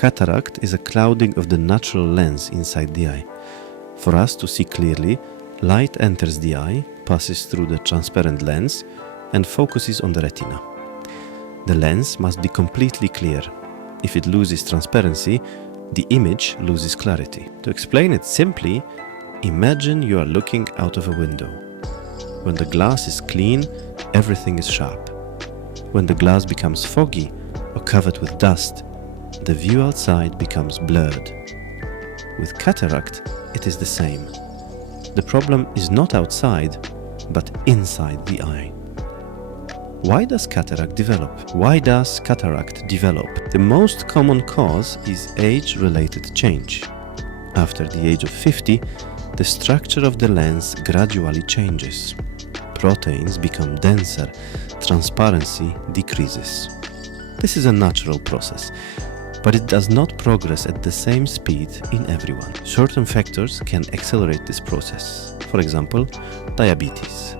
Cataract is a clouding of the natural lens inside the eye. For us to see clearly, light enters the eye, passes through the transparent lens, and focuses on the retina. The lens must be completely clear. If it loses transparency, the image loses clarity. To explain it simply, imagine you are looking out of a window. When the glass is clean, everything is sharp. When the glass becomes foggy or covered with dust, the view outside becomes blurred. With cataract, it is the same. The problem is not outside, but inside the eye. Why does cataract develop? The most common cause is age-related change. After the age of 50, the structure of the lens gradually changes. Proteins become denser, transparency decreases. This is a natural process, but it does not progress at the same speed in everyone. Certain factors can accelerate this process. For example, diabetes.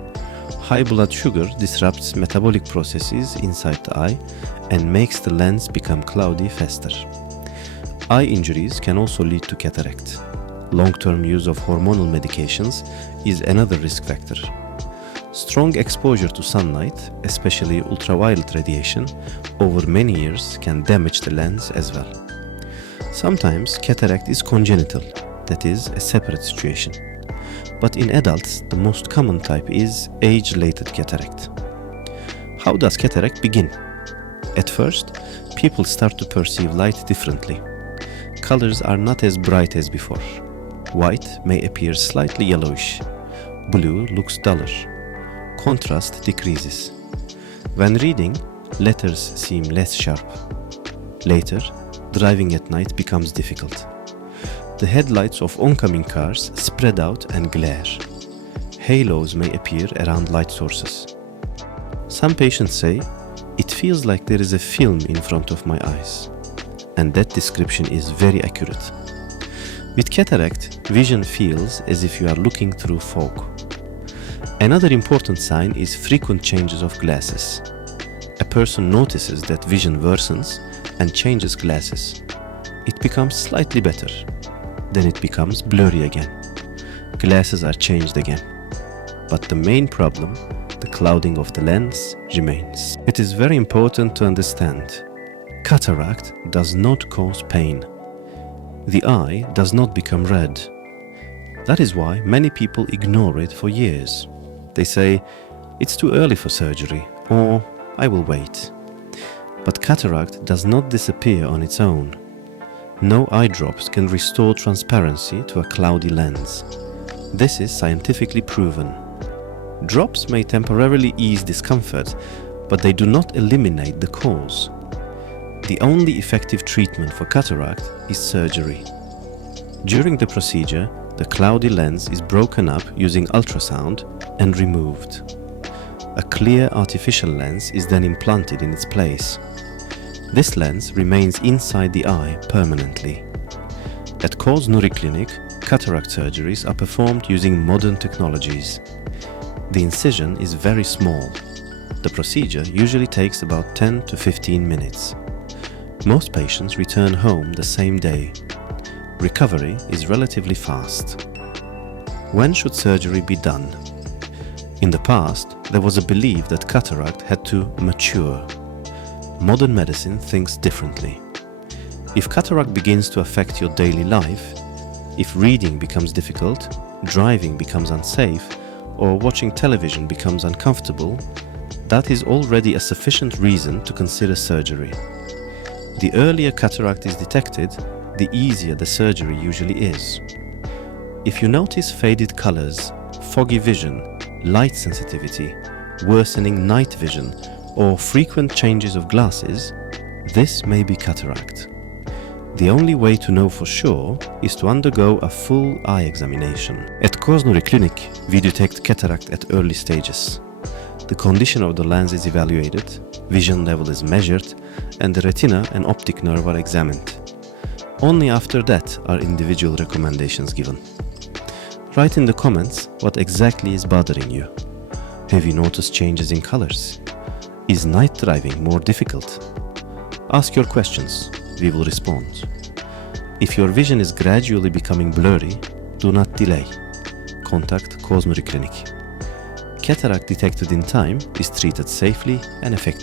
High blood sugar disrupts metabolic processes inside the eye and makes the lens become cloudy faster. Eye injuries can also lead to cataract. Long-term use of hormonal medications is another risk factor. Strong exposure to sunlight, especially ultraviolet radiation, over many years can damage the lens as well. Sometimes cataract is congenital, that is, a separate situation. But in adults, the most common type is age-related cataract. How does cataract begin? At first, people start to perceive light differently. Colors are not as bright as before. White may appear slightly yellowish. Blue looks duller. Contrast decreases. When reading, letters seem less sharp. Later, driving at night becomes difficult. The headlights of oncoming cars spread out and glare. Halos may appear around light sources. Some patients say, "It feels like there is a film in front of my eyes." And that description is very accurate. With cataract, vision feels as if you are looking through fog. Another important sign is frequent changes of glasses. A person notices that vision worsens and changes glasses. It becomes slightly better. Then it becomes blurry again. Glasses are changed again. But the main problem, the clouding of the lens, remains. It is very important to understand. Cataract does not cause pain. The eye does not become red. That is why many people ignore it for years. They say, "It's too early for surgery," or "I will wait." But cataract does not disappear on its own. No eye drops can restore transparency to a cloudy lens. This is scientifically proven. Drops may temporarily ease discomfort, but they do not eliminate the cause. The only effective treatment for cataract is surgery. During the procedure, the cloudy lens is broken up using ultrasound and removed. A clear artificial lens is then implanted in its place. This lens remains inside the eye permanently. At Ko'z Nuri Eye Clinic, cataract surgeries are performed using modern technologies. The incision is very small. The procedure usually takes about 10 to 15 minutes. Most patients return home the same day. Recovery is relatively fast. When should surgery be done? In the past, there was a belief that cataract had to mature. Modern medicine thinks differently. If cataract begins to affect your daily life, if reading becomes difficult, driving becomes unsafe, or watching television becomes uncomfortable, that is already a sufficient reason to consider surgery. The earlier cataract is detected, the easier the surgery usually is. If you notice faded colors, foggy vision, light sensitivity, worsening night vision, or frequent changes of glasses, this may be cataract. The only way to know for sure is to undergo a full eye examination. At Ko'z Nuri Eye Clinic, we detect cataract at early stages. The condition of the lens is evaluated, vision level is measured, and the retina and optic nerve are examined. Only after that are individual recommendations given. Write in the comments what exactly is bothering you. Have you noticed changes in colors? Is night driving more difficult? Ask your questions. we will respond. If your vision is gradually becoming blurry, do not delay. Contact Ko'z Nuri Clinic. Cataract detected in time is treated safely and effectively.